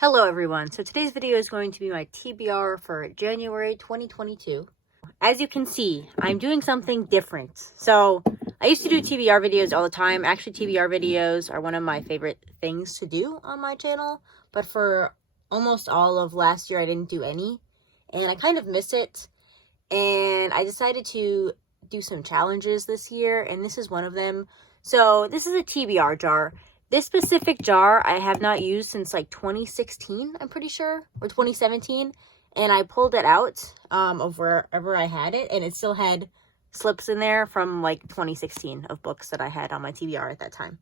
Hello everyone, so today's video is going to be my TBR for January 2022. As you can see, I'm doing something different. So, I used to do TBR videos all the time. Actually, TBR videos are one of my favorite things to do on my channel. But for almost all of last year, I didn't do any. And I kind of miss it. And I decided to do some challenges this year, and this is one of them. So, this is a TBR jar. This specific jar I have not used since like 2016, I'm pretty sure, or 2017. And I pulled it out of wherever I had it, and it still had slips in there from like 2016 of books that I had on my TBR at that time.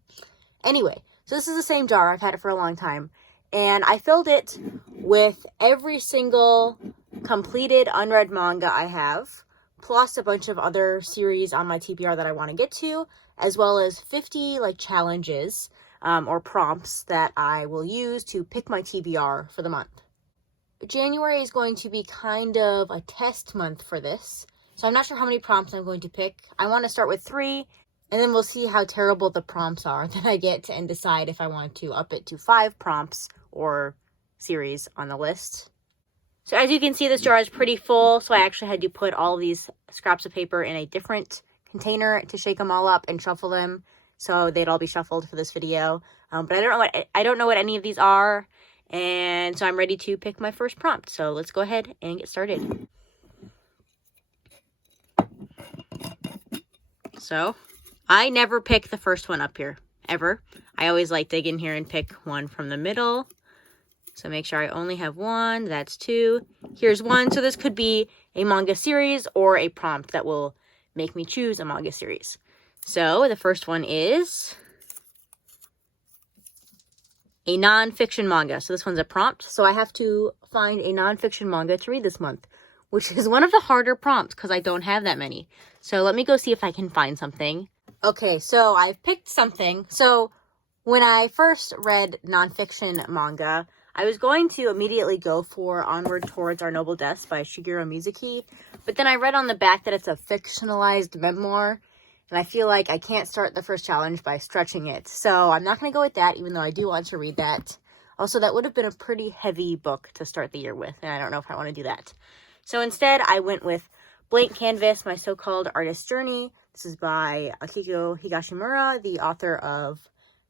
Anyway, so this is the same jar. I've had it for a long time. And I filled it with every single completed unread manga I have, plus a bunch of other series on my TBR that I want to get to, as well as 50 like challenges or prompts that I will use to pick my TBR for the month. January is going to be kind of a test month for this, so I'm not sure how many prompts I'm going to pick. I want to start with 3, and then we'll see how terrible the prompts are that I get and decide if I want to up it to 5 prompts or series on the list. So as you can see, this jar is pretty full, so I actually had to put all these scraps of paper in a different container to shake them all up and shuffle them, so they'd all be shuffled for this video. But I don't know what any of these are, and so I'm ready to pick my first prompt. So let's go ahead and get started. So I never pick the first one up here, ever. I always like dig in here and pick one from the middle. So make sure I only have 1. That's 2. Here's 1. So this could be a manga series or a prompt that will make me choose a manga series. So the first one is a non-fiction manga. So this one's a prompt. So I have to find a non-fiction manga to read this month, which is one of the harder prompts because I don't have that many. So let me go see if I can find something. Okay, so I've picked something. So when I first read non-fiction manga, I was going to immediately go for Onward Towards Our Noble Deaths by Shigeru Mizuki. But then I read on the back that it's a fictionalized memoir. And I feel like I can't start the first challenge by stretching it. So I'm not going to go with that, even though I do want to read that. Also, that would have been a pretty heavy book to start the year with. And I don't know if I want to do that. So instead, I went with Blank Canvas, My So-Called Artist's Journey. This is by Akiko Higashimura, the author of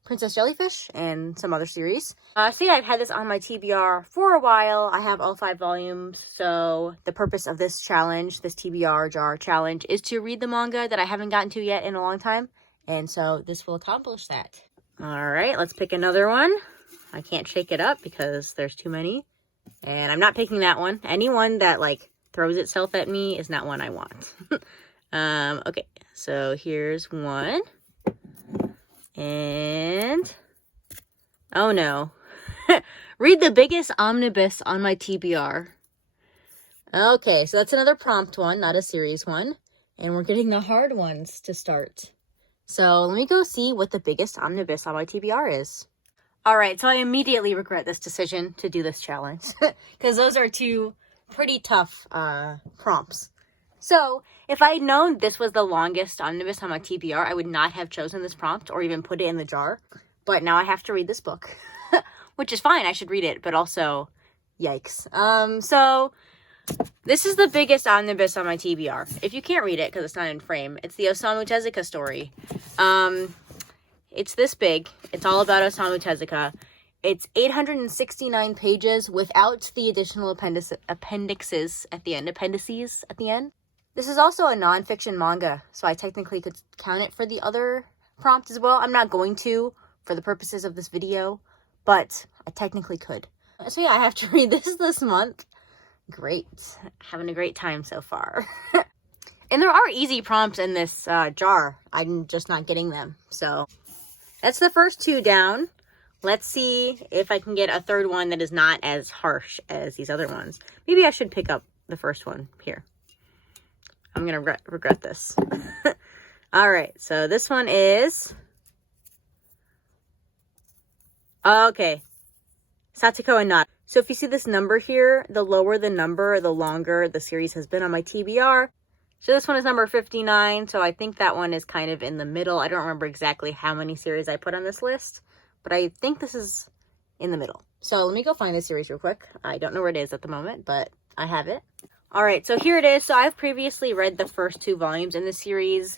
Princess Jellyfish and some other series. So yeah, I've had this on my TBR for a while. I have all 5 volumes. So the purpose of this challenge, this TBR jar challenge, is to read the manga that I haven't gotten to yet in a long time. And so this will accomplish that. All right, let's pick another one. I can't shake it up because there's too many. And I'm not picking that one. Anyone that like throws itself at me is not one I want. Okay, so here's one. And, oh no, read the biggest omnibus on my TBR. Okay, so that's another prompt one, not a series one. And we're getting the hard ones to start. So let me go see what the biggest omnibus on my TBR is. All right, so I immediately regret this decision to do this challenge because those are 2 pretty tough prompts. So, if I had known this was the longest omnibus on my TBR, I would not have chosen this prompt or even put it in the jar. But now I have to read this book, which is fine. I should read it, but also, yikes. So, this is the biggest omnibus on my TBR. If you can't read it because it's not in frame, it's the Osamu Tezuka story. It's this big. It's all about Osamu Tezuka. It's 869 pages without the additional appendices at the end. Appendices at the end. This is also a non-fiction manga, so I technically could count it for the other prompt as well. I'm not going to for the purposes of this video, but I technically could. So yeah, I have to read this month. Great. Having a great time so far. And there are easy prompts in this jar. I'm just not getting them. So that's the first 2 down. Let's see if I can get a third one that is not as harsh as these other ones. Maybe I should pick up the first one here. I'm going to regret this. All right, so this one is... Okay. Satoko and Nada. So if you see this number here, the lower the number, the longer the series has been on my TBR. So this one is number 59, so I think that one is kind of in the middle. I don't remember exactly how many series I put on this list, but I think this is in the middle. So let me go find this series real quick. I don't know where it is at the moment, but I have it. All right, so here it is. So I've previously read the first 2 volumes in the series,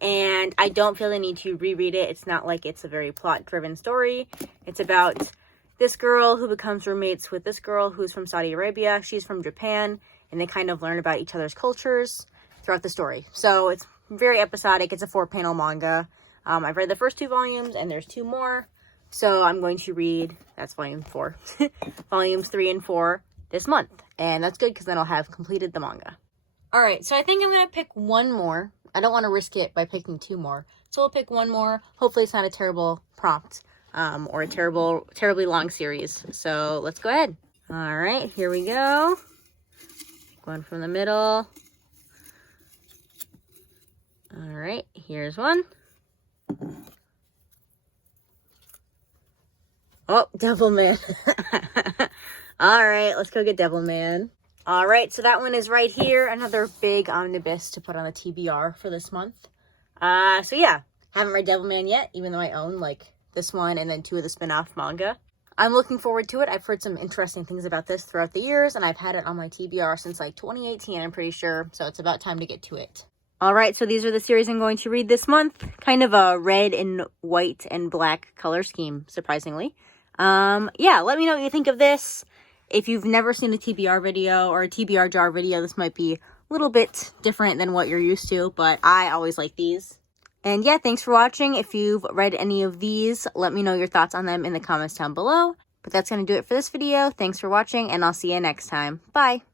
and I don't feel the need to reread it. It's not like it's a very plot-driven story. It's about this girl who becomes roommates with this girl who's from Saudi Arabia. She's from Japan, and they kind of learn about each other's cultures throughout the story. So it's very episodic. It's a 4-panel manga. I've read the first 2 volumes, and there's 2 more. So I'm going to read, that's volume 4, volumes 3 and 4 this month. And that's good because then I'll have completed the manga. All right, so I think I'm going to pick one more. I don't want to risk it by picking 2 more. So we'll pick one more. Hopefully it's not a terrible prompt or a terribly long series. So let's go ahead. All right, here we go. Pick one from the middle. All right, here's one. Oh, Devilman. All right, let's go get Devilman. All right, so that one is right here. Another big omnibus to put on the TBR for this month. So yeah, haven't read Devilman yet, even though I own like this one and then 2 of the spin-off manga. I'm looking forward to it. I've heard some interesting things about this throughout the years, and I've had it on my TBR since like 2018, I'm pretty sure. So it's about time to get to it. All right, so these are the series I'm going to read this month. Kind of a red and white and black color scheme, surprisingly. Yeah, let me know what you think of this. If you've never seen a TBR video or a Tbr Jar video, this might be a little bit different than what you're used to, but I always like these. And yeah, thanks for watching. If you've read any of these, let me know your thoughts on them in the comments down below. But that's going to do it for this video. Thanks for watching, and I'll see you next time. Bye!